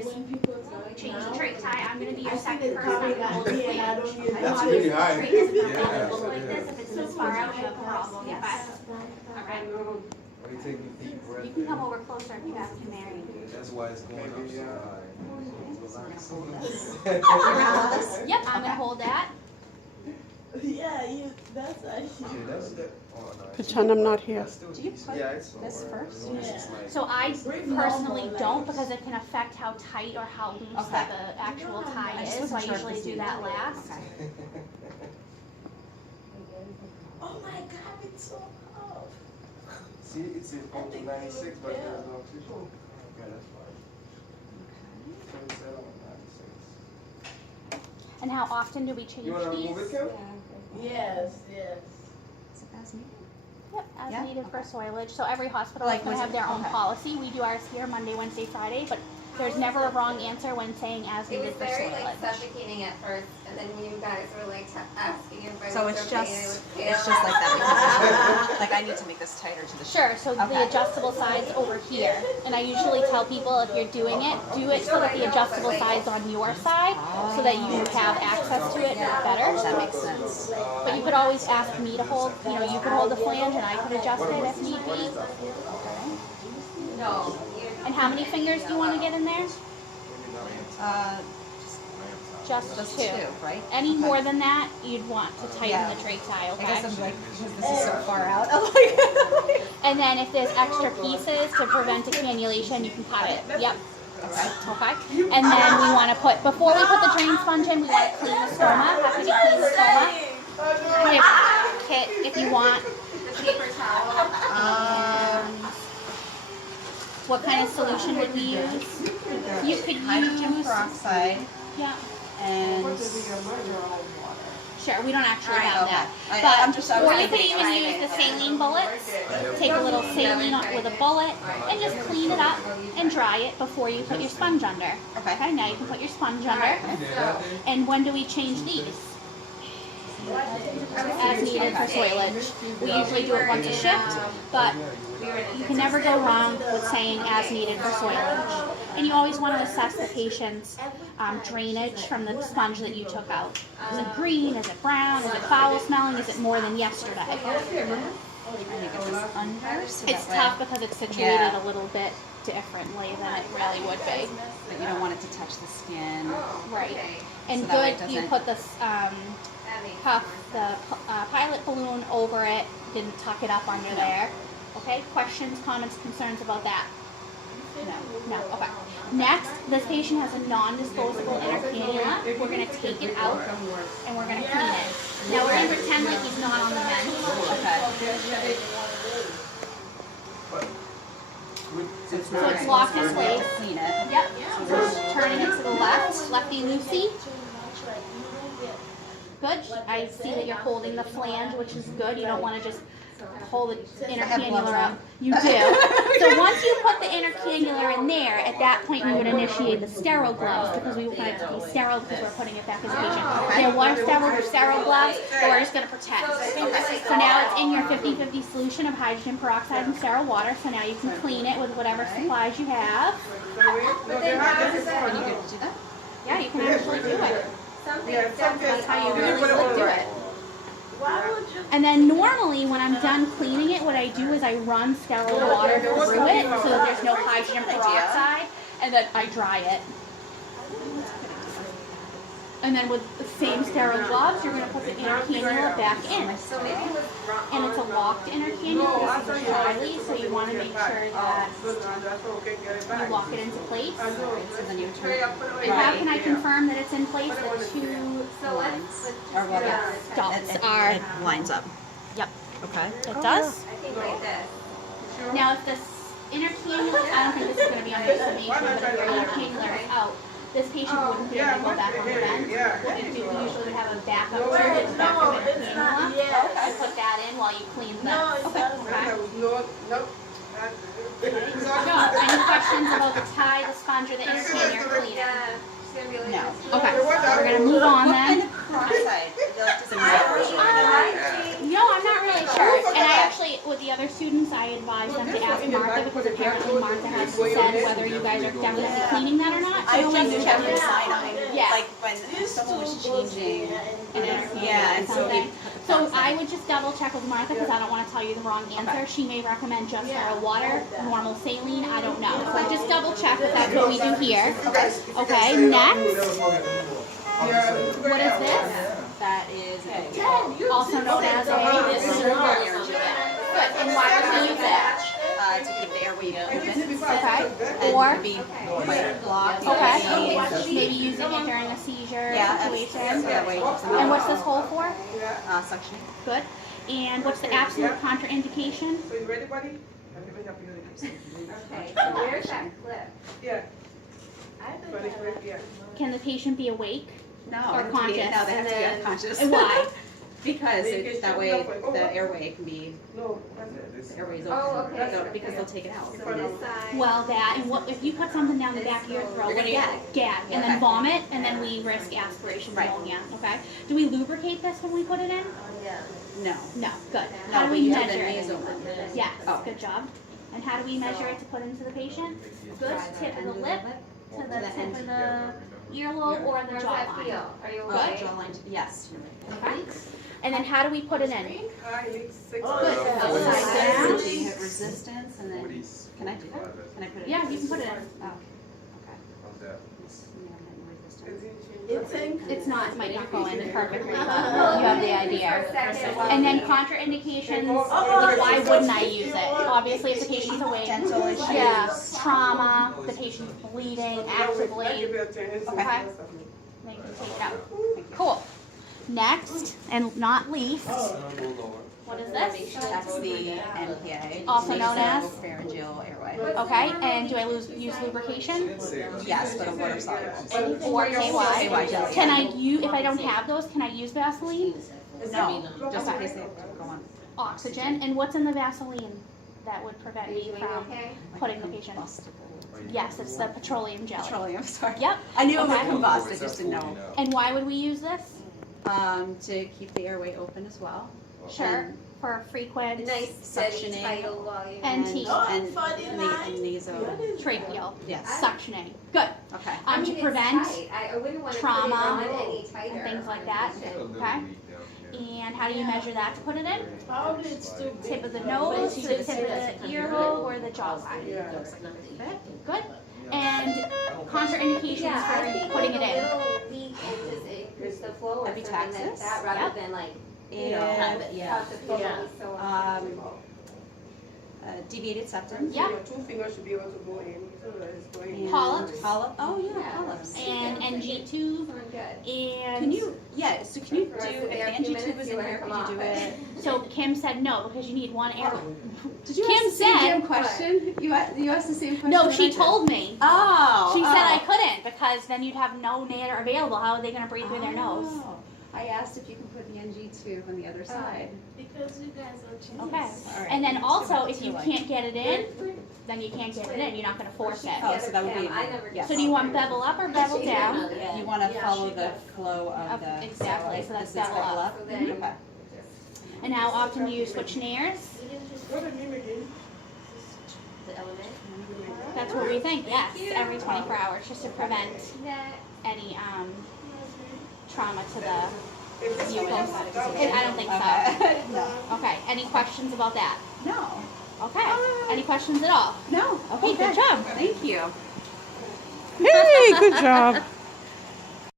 is change the tray tie. I'm going to be your second person I'm going to hold the flange. That's really high. Tray isn't going to look like this. If it's this far out, you have a problem. Yes. All right. You can come over closer if you have to, Mary. That's why it's going up so high. Yep, I'm going to hold that. Yeah, that's actually. Pretend I'm not here. Do you put this first? Yeah. So I personally don't, because it can affect how tight or how loose Okay. the actual tie I just is. So I wasn't sure if usually this do needed- that last. Okay. Oh my God, it's so hot. See, it's in up to 96, but there's no tissue. Okay, that's fine. 27, 96. And how often do we change You want to these? move it, Kim? Yes, yes. Is it as needed? Yep, as Yeah? needed for soilage. So every hospital Like, is going to was have it- their own okay. policy. We do ours here Monday, Wednesday, Friday, but there's never a wrong answer when saying as It needed was for very like soilage. suffocating at first, and then you guys were like asking if I So was it's okay, just, and it was it's pale. just like that because like I need to make this tighter to the Sure, so the Okay. adjustable side's over here. And I usually tell people if you're doing it, do it so that the adjustable side's on your side, so that you have access to it better. That makes sense. But you could always ask me to hold, you could hold the flange and I could adjust it if need be. No. And how many fingers do you want to get in there? Uh, Just just two. two, right? Any Okay. more than that, you'd want to tighten Yeah. the tray tie, I guess okay? I'm like, because this is so far out. I'm like, And then if there's extra pieces to prevent a cannulation, you can cut it. Yep. Okay. And then we want to put, before we put the drain sponge in, we want to clean the stoma. After you clean the stoma, put it kit if you want. The paper towel. What kind of solution would we use? You could hydrogen use, peroxide yeah, and. sure, we don't actually Alright, have okay. that. I'm just, I was Or you could thinking, even use the saline bullets. Take a little saline with a bullet and just clean it up and dry it before you put your sponge under. Okay. Okay, now you can put your sponge under. And when do we change these? As needed for soilage. We usually do it once a shift, but you can never go wrong with saying as needed for soilage. And you always want to assess the patient's drainage from the sponge that you took out. Is it green? Is it brown? Is it foul smelling? Is it more than yesterday? trying to get this under, so It's that way- tough because it's situated Yeah. a little bit differently than it really would be. But you don't want it to touch the skin. Right. And So that way it good, you doesn't- put this puff, the pilot balloon over it, didn't tuck it up under there. Okay, questions, comments, concerns about that? No, okay. Next, this patient has a non-disposable inner cannula. We're going to take it out and we're going to clean it. Now we're going to pretend like he's not on the vent. Okay. So it's So it's locked in place. Clean it. Yep. So we're turning it to the left, lefty loosey. Good. I see that you're holding the flange, which is good. You don't want to just hold the inner I have gloves cannula up. on. You do. So once you put the inner cannula in there, at that point we would initiate the sterile gloves because we want it to be sterile because we're putting it back as a patient. There were sterile gloves that we're just going to protect. So now it's in your 50-50 solution of hydrogen peroxide and sterile water. So now you can clean it with whatever supplies you have. Can you do that? Yeah, you can actually do it. That's how you really do it. And then normally when I'm done cleaning it, what I do is I run sterile water through it so that there's no hydrogen peroxide, and then I dry it. And then with the same sterile gloves, you're going to put the inner cannula back in. And it's a locked inner cannula. This is a Riley, so you want to make sure that you lock it into place. So then you turn it And how can I confirm that it's in place? The two lines. Or well, yeah. dots It are. lines up. Yep, Okay. it does. I think like this. Now, if this inner cannula, I don't think this is going to be under summation, but if your inner cannula is out, this patient wouldn't be able to go back on the vent. What we do, we usually would have a backup tube that's backup inner cannula. I put that in while you clean them. Okay. Any questions about the tie, the sponge, or the inner cannula cleaning? Yeah. She's gonna be like No. this. Okay, so we're going to move on What kind then. of peroxide? Does it matter? No, I'm not really sure. And I actually, with the other students, I advised them to ask Martha because apparently Martha hasn't said whether you guys are definitely cleaning that or not. I only just knew check that from it the out. side eye. Yeah. Like when someone was changing. An interview Yeah, or and so something. we put the So facts I in. would just double check with Martha because I don't want to tell you the wrong answer. She may recommend just for a water, normal saline. I don't know. So just double check that that's what we do here. Okay, next. What is this? That is Also known as a good. And why would we use it? to keep the airway open. Okay. And Or to be quite blocked. okay. Maybe using it during a seizure situation. So that way it keeps them And out. what's this hole for? Suctioning. Good. And what's the absolute contraindication? So you ready, buddy? Okay, so where's that clip? Yeah. Ready, yeah. Can the patient be awake? No, Or they have to be- conscious. No, they have to be And unconscious. And why? Because that way the airway can be, No, the airway's open. Oh, okay. So- because they'll take it out. So this side. Well, that and what if you put something down the back of your throat? You're What do gonna you gag and then Okay. vomit, and then we risk aspiration Right. pneumonia. Okay. Do we lubricate this when we put it in? Yeah. No. No. Good. No, How do but we you have measure the it? nasal. Yes. Oh. Good job. And how do we measure it to put into the patient? Good. Tip of the lip to the tip of the earlobe or the How's that jawline. feel? Are you Good. okay? Jawline, yes. Okay. And then how do we put it in? I need 6. Upside down. So you hit resistance and then, can I do that? Can I put it? Yeah, you can put it in. Oh, okay. It's in. It's not, it might not go in perfectly, but you have the idea. And then contraindications, like why wouldn't I use it? Obviously, if the patient's awake. Dental issues. Yeah, trauma, the patient's bleeding actively, then you can take it out. Cool. Next, and not least, what is this? That's the NPA. Also known as? Nasopharyngeal airway. Okay, and do I use lubrication? Yes, but a water soluble. Or KY? KY jelly. Can I use, if I don't have those, can I use Vaseline? No, just in case they go on. Oxygen, and what's in the Vaseline that would prevent Are you me doing from okay? putting the patient? Yes, it's the petroleum jelly. Petroleum, sorry. Yep. I knew it would Okay. combust, I just didn't know. And why would we use this? To keep the airway open as well. Sure, And for frequent Nice steady Suctioning. tidal volume. And teeth. And $49. nasal. tracheal Yes. suctioning. Good. Okay. I To mean, it's prevent tight. I wouldn't want to trauma put it on any tighter. and things like that. Okay. And how do you measure that to put it in? Probably it's too big. Tip of the nose, to the tip of the earlobe, or the jawline? Good. And contraindications Yeah, I for think putting like it in. a little weak and just increase the flow or something like Epistaxis. that rather Yep. than like, And, have the flow be so deviated septum. Yeah. Your 2 fingers should be able to go in. So that it's going in. And Polyps. Oh, yeah, Yeah. polyps. And NG tube. doing good. And Can you, yeah, so can you do, For us, if if the there are a few NG tube minutes, was you in wanna here, come could you do off. it? so Kim said no because you need one air. Did you Kim ask the same said- question? You asked the same question? No, that I she did? told me. Oh. She said oh. I couldn't because then you'd have no nair available. How are they going to breathe through their nose? Oh. I asked if you can put the NG tube on the other side. Because you guys are changing. Okay. All right. And then also, if you Like- can't get it in, then you can't get it in. You're not going to force it. Oh, so that would be, I never yes. So do you want bevel up or bevel down? You want to follow the flow of the. Exactly, so that's this is bevel up. So then- Okay. And how often do you switch nairs? What's the name again? The element. That's what we think. Yes, every 24 hours, just to prevent That any trauma to the If this mucus. one- I don't think so. Okay. No. Okay. Any questions about that? No. Okay. Any questions at all? No. Okay. Good job. Thank you. Hey, good job.